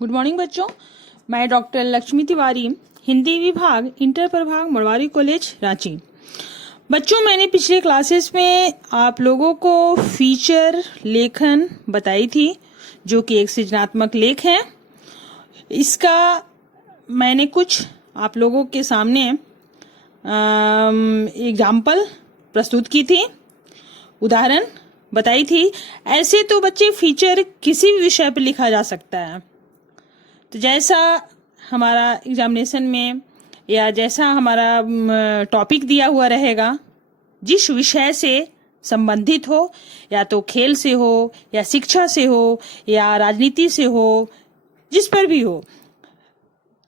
Good morning बच्चों। मैं doctor Lakshmi Tiwari, Hindi विभाग, इंटर प्रभाग, मरवारी कॉलेज, रांची। बच्चों, मैंने पिछले क्लासेस में आप लोगों को फीचर लेखन बताई थी, जो कि एक सृजनात्मक लेख है। इसका मैंने कुछ आप लोगों के सामने एग्जाम्पल प्रस्तुत की थी, उदाहरण बताई थी। ऐसे तो बच्चे फीचर किसी भी विषय पर लिखा जा सकता है। तो जैसा हमारा एग्जामिनेशन में या जैसा हमारा टॉपिक दिया हुआ रहेगा, जिस विषय से संबंधित हो, या तो खेल से हो या शिक्षा से हो या राजनीति से हो, जिस पर भी हो,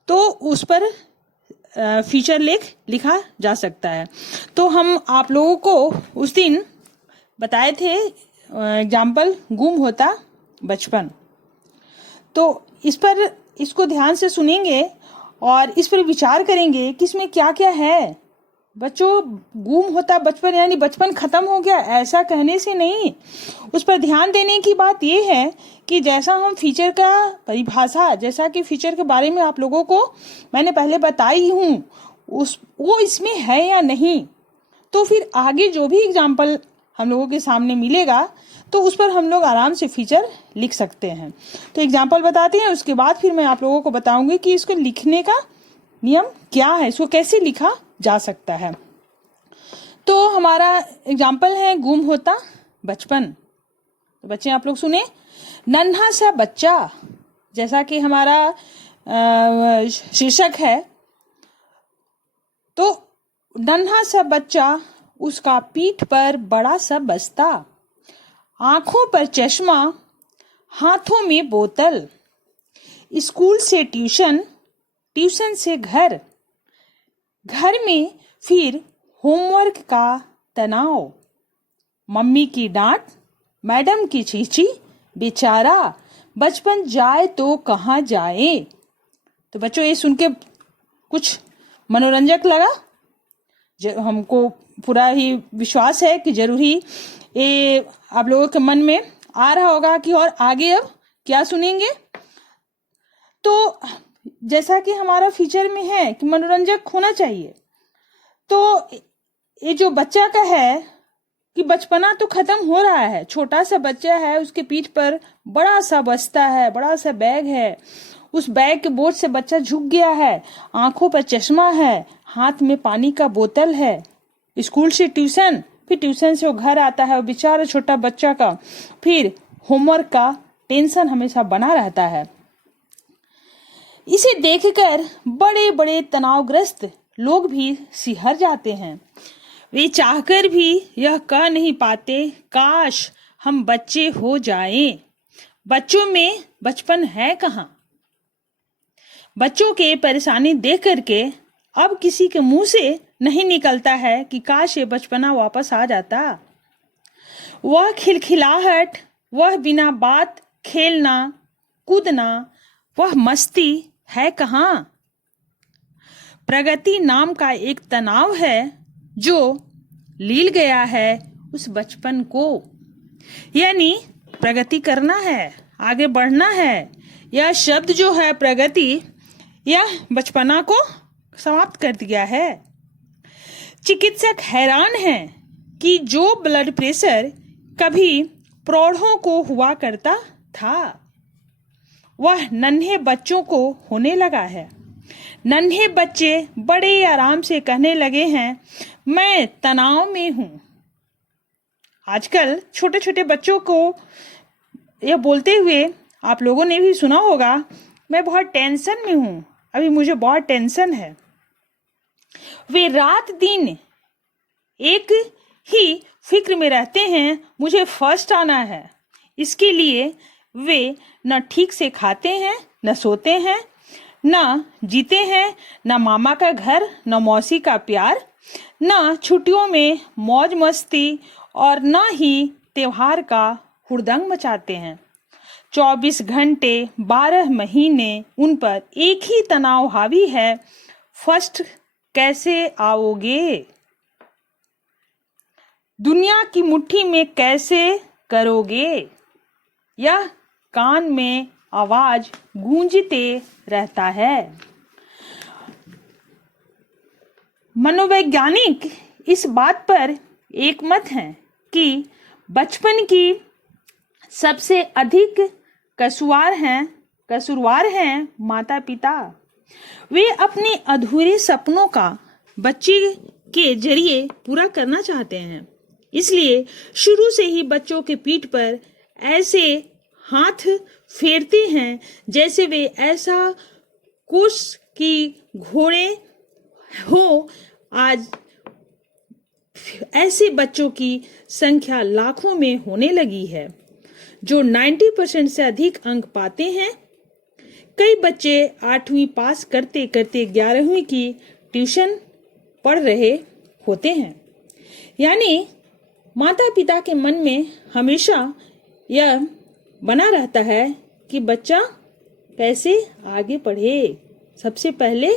तो उस पर फीचर लेख लिखा जा सकता है। तो हम आप लोगों को उस दिन बताए थे एग्जाम्पल गुम होता बचपन। तो इसको ध्यान से सुनेंगे और इस पर विचार करेंगे कि इसमें क्या क्या है। बच्चों, गुम होता बचपन यानी बचपन खत्म हो गया, ऐसा कहने से नहीं। उस पर ध्यान देने की बात यह है कि जैसा हम फीचर का परिभाषा, जैसा कि फीचर के बारे में आप लोगों को मैंने पहले बताई हूँ, वो इसमें है या नहीं, तो फिर आगे जो भी एग्जाम्पल हम लोगों के सामने मिलेगा तो उस पर हम लोग आराम से फीचर लिख सकते हैं। तो एग्जाम्पल बताते हैं, उसके बाद फिर मैं आप लोगों को बताऊंगी कि इसको लिखने का नियम क्या है, इसको कैसे लिखा जा सकता है। तो हमारा एग्जाम्पल है गुम होता बचपन। तो बच्चे आप लोग सुने, नन्हा सा बच्चा, जैसा कि हमारा शीर्षक है। तो नन्हा सा बच्चा, उसका पीठ पर बड़ा सा बस्ता, आंखों पर चश्मा, हाथों में बोतल, स्कूल से ट्यूशन, ट्यूशन से घर, घर में फिर होमवर्क का तनाव, मम्मी की डांट, मैडम की चींची, बेचारा बचपन जाए तो कहाँ जाए। तो बच्चों, ये सुन के कुछ मनोरंजक लगा? हमको पूरा ही विश्वास है कि जरूरी ये आप लोगों के मन में आ रहा होगा कि और आगे अब क्या सुनेंगे। तो जैसा कि हमारा फीचर में है कि मनोरंजक होना चाहिए, तो ये जो बच्चा का है कि बचपना तो खत्म हो रहा है, छोटा सा बच्चा है, उसके पीठ पर बड़ा सा बस्ता है, बड़ा सा बैग है, उस बैग के बोझ से बच्चा झुक गया है, आंखों पर चश्मा है, हाथ में पानी का बोतल है, स्कूल से ट्यूशन, फिर ट्यूशन से वो घर आता है, वो बेचारा छोटा बच्चा का फिर होमवर्क का टेंशन हमेशा बना रहता है। इसे देखकर बड़े बड़े तनावग्रस्त लोग भी सिहर जाते हैं। वे चाहकर भी यह कह नहीं पाते, काश हम बच्चे हो जाएं। बच्चों में बचपन है कहाँ। बच्चों के परेशानी देख करके अब किसी के मुंह से नहीं निकलता है कि काश ये बचपना वापस आ जाता। वह खिलखिलाहट, वह बिना बात खेलना कूदना, वह मस्ती है कहाँ। प्रगति नाम का एक तनाव है जो लील गया है उस बचपन को। यानी प्रगति करना है, आगे बढ़ना है। यह शब्द जो है प्रगति, यह बचपना को समाप्त कर दिया है। चिकित्सक हैरान हैं कि जो ब्लड प्रेशर कभी प्रौढ़ों को हुआ करता था, वह नन्हे बच्चों को होने लगा है। नन्हे बच्चे बड़े आराम से कहने लगे हैं, मैं तनाव में हूं। आजकल छोटे छोटे बच्चों को यह बोलते हुए आप लोगों ने भी सुना होगा, मैं बहुत टेंशन में हूं, अभी मुझे बहुत टेंशन है। वे रात दिन एक ही फिक्र में रहते हैं, मुझे फर्स्ट आना है। इसके लिए वे न ठीक से खाते हैं, न सोते हैं, न जीते हैं, न मामा का घर, न मौसी का प्यार, न छुट्टियों में मौज मस्ती, और न ही त्योहार का हुड़दंग मचाते हैं। 24 घंटे 12 महीने उन पर एक ही तनाव हावी है, फर्स्ट कैसे आओगे, दुनिया की मुट्ठी में कैसे करोगे, यह कान में आवाज गूंजते रहता है। मनोवैज्ञानिक इस बात पर एकमत हैं कि बचपन की सबसे अधिक कसूरवार हैं माता पिता। वे अपने अधूरे सपनों का बच्चे के जरिए पूरा करना चाहते हैं, इसलिए शुरू से ही बच्चों के पीठ पर ऐसे हाथ फेरते हैं जैसे वे ऐसा कुश की घोड़े हो। आज ऐसे बच्चों की संख्या लाखों में होने लगी है जो 90% से अधिक अंक पाते हैं। कई बच्चे 8वीं पास करते करते 11वीं की ट्यूशन पढ़ रहे होते हैं। यानी माता पिता के मन में हमेशा यह बना रहता है कि बच्चा कैसे आगे पढ़े, सबसे पहले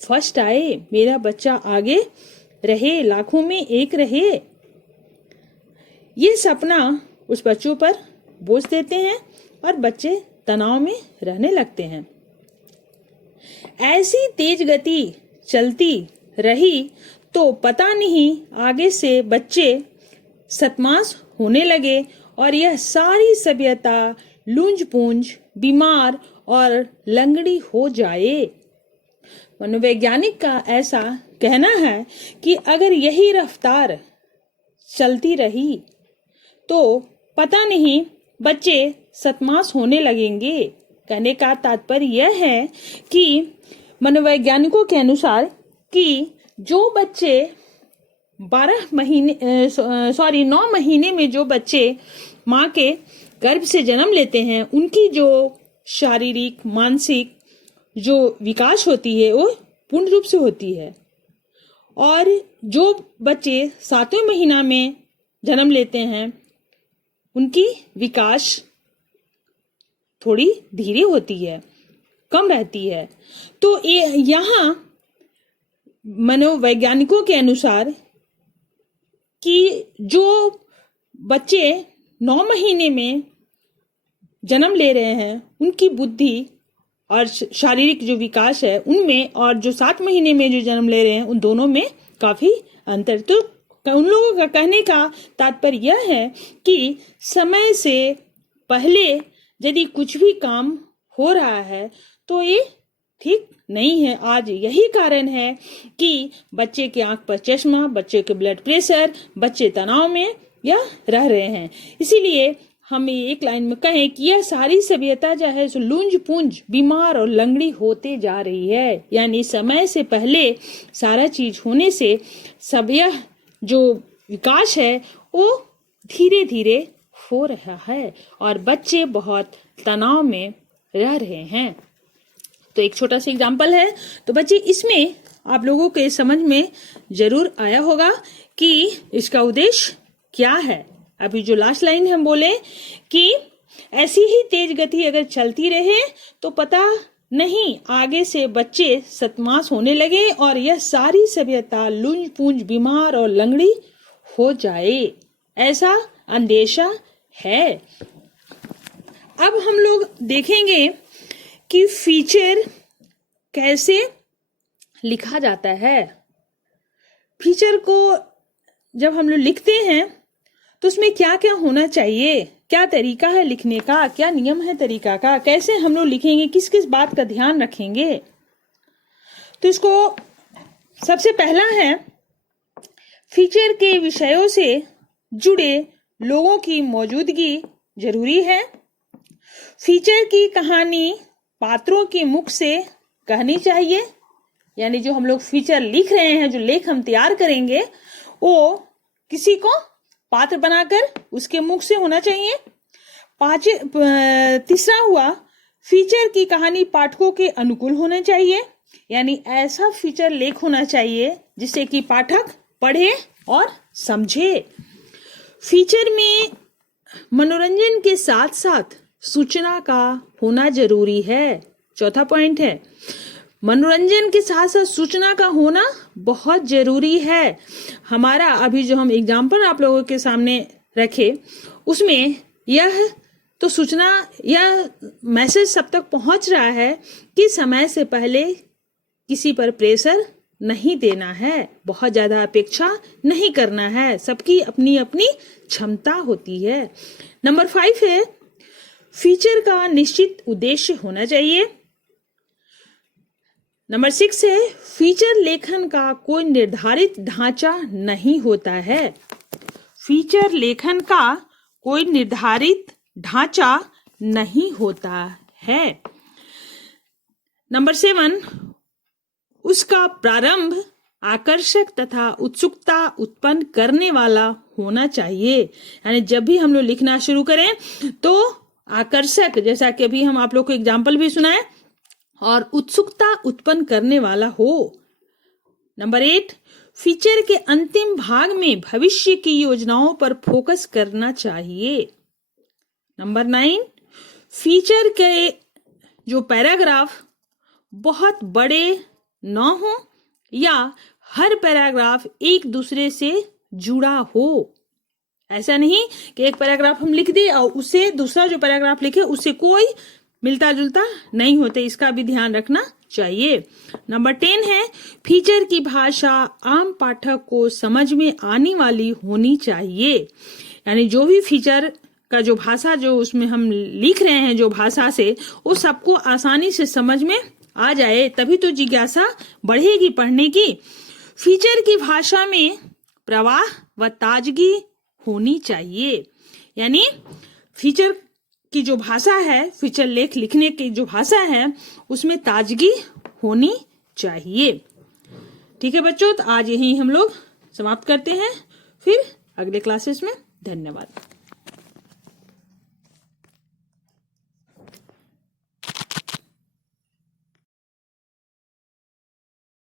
फर्स्ट आए, मेरा बच्चा आगे रहे, लाखों में एक रहे। ये सपना उस बच्चों पर बोझ देते हैं और बच्चे तनाव में रहने लगते हैं। ऐसी तेज गति चलती रही तो पता नहीं आगे से बच्चे सतमास होने लगे और यह सारी सभ्यता लूंज पूंज, बीमार और लंगड़ी हो जाए। मनोवैज्ञानिक का ऐसा कहना है कि अगर यही रफ्तार चलती रही तो पता नहीं बच्चे सतमास होने लगेंगे। कहने का तात्पर्य यह है कि मनोवैज्ञानिकों के अनुसार कि जो बच्चे 9 महीने में जो बच्चे माँ के गर्भ से जन्म लेते हैं, उनकी जो शारीरिक मानसिक जो विकास होती है वो पूर्ण रूप से होती है। और जो बच्चे 7वें महीना में जन्म लेते हैं उनकी विकास थोड़ी धीरे होती है, कम रहती है। तो यहाँ मनोवैज्ञानिकों के अनुसार कि जो बच्चे 9 महीने में जन्म ले रहे हैं उनकी बुद्धि और शारीरिक जो विकास है उनमें, और जो 7 महीने में जो जन्म ले रहे हैं उन दोनों में काफी अंतर। तो उन लोगों का कहने का तात्पर्य यह है कि समय से पहले यदि कुछ भी काम हो रहा है तो ये ठीक नहीं है। आज यही कारण है कि बच्चे की आंख पर चश्मा, बच्चे के ब्लड प्रेशर, बच्चे तनाव में या रह रहे हैं। इसीलिए हम एक लाइन में कहें कि यह सारी सभ्यता जो है सो लूंज पूंज, बीमार और लंगड़ी होते जा रही है। यानी समय से पहले सारा चीज होने से सब यह जो विकास है वो धीरे धीरे हो रहा है और बच्चे बहुत तनाव में रह रहे हैं। तो एक छोटा सा एग्जाम्पल है। तो बच्चे इसमें आप लोगों के समझ में जरूर आया होगा कि इसका उद्देश्य क्या है। अभी जो लास्ट लाइन हम बोले कि ऐसी ही तेज गति अगर चलती रहे तो पता नहीं आगे से बच्चे सतमास होने लगे और यह सारी सभ्यता लूंज पूंज, बीमार और लंगड़ी हो जाए, ऐसा अंदेशा है। अब हम लोग देखेंगे कि फीचर कैसे लिखा जाता है। फीचर को जब हम लोग लिखते हैं तो उसमें क्या क्या होना चाहिए, क्या तरीका है लिखने का, क्या नियम है तरीका का, कैसे हम लोग लिखेंगे, किस किस बात का ध्यान रखेंगे। तो इसको सबसे पहला है फीचर के विषयों से जुड़े लोगों की मौजूदगी जरूरी है। फीचर की कहानी पात्रों के मुख से कहनी चाहिए। यानी जो हम लोग फीचर लिख रहे हैं, जो लेख हम तैयार करेंगे, वो किसी को पात्र बनाकर उसके मुख से होना चाहिए। तीसरा हुआ फीचर की कहानी पाठकों के अनुकूल होना चाहिए। यानी ऐसा फीचर लेख होना चाहिए जिससे कि पाठक पढ़े और समझे। फीचर में मनोरंजन के साथ साथ सूचना का होना जरूरी है। चौथा पॉइंट है मनोरंजन के साथ साथ सूचना का होना बहुत जरूरी है। हमारा अभी जो हम एग्जाम्पल आप लोगों के सामने रखे उसमें यह तो सूचना या मैसेज सब तक पहुंच रहा है कि समय से पहले किसी पर प्रेशर नहीं देना है, बहुत ज्यादा अपेक्षा नहीं करना है, सबकी अपनी अपनी क्षमता होती है। नंबर 5 है फीचर का निश्चित उद्देश्य होना चाहिए। नंबर 6 है फीचर लेखन का कोई निर्धारित ढांचा नहीं होता है। फीचर लेखन का कोई निर्धारित ढांचा नहीं होता है। नंबर 7 उसका प्रारंभ आकर्षक तथा उत्सुकता उत्पन्न करने वाला होना चाहिए। यानी जब भी हम लोग लिखना शुरू करें तो आकर्षक, जैसा कि अभी हम आप लोग को एग्जाम्पल भी सुनाए, और उत्सुकता उत्पन्न करने वाला हो। नंबर 8 फीचर के अंतिम भाग में भविष्य की योजनाओं पर फोकस करना चाहिए। नंबर 9 फीचर के जो पैराग्राफ बहुत बड़े न हो या हर पैराग्राफ एक दूसरे से जुड़ा हो। ऐसा नहीं कि एक पैराग्राफ हम लिख दिए और उससे दूसरा जो पैराग्राफ लिखे उससे कोई मिलता जुलता नहीं होते, इसका भी ध्यान रखना चाहिए। नंबर 10 है फीचर की भाषा आम पाठक को समझ में आने वाली होनी चाहिए। यानी जो भी फीचर का जो भाषा जो उसमें हम लिख रहे हैं जो भाषा से, वो सबको आसानी से समझ में आ जाए, तभी तो जिज्ञासा बढ़ेगी पढ़ने की। फीचर की भाषा में प्रवाह व ताजगी होनी चाहिए। यानी फीचर की जो भाषा है, फीचर लेख लिखने की जो भाषा है, उसमें ताजगी होनी चाहिए। ठीक है बच्चों, तो आज यही हम लोग समाप्त करते हैं, फिर अगले क्लासेस में। धन्यवाद।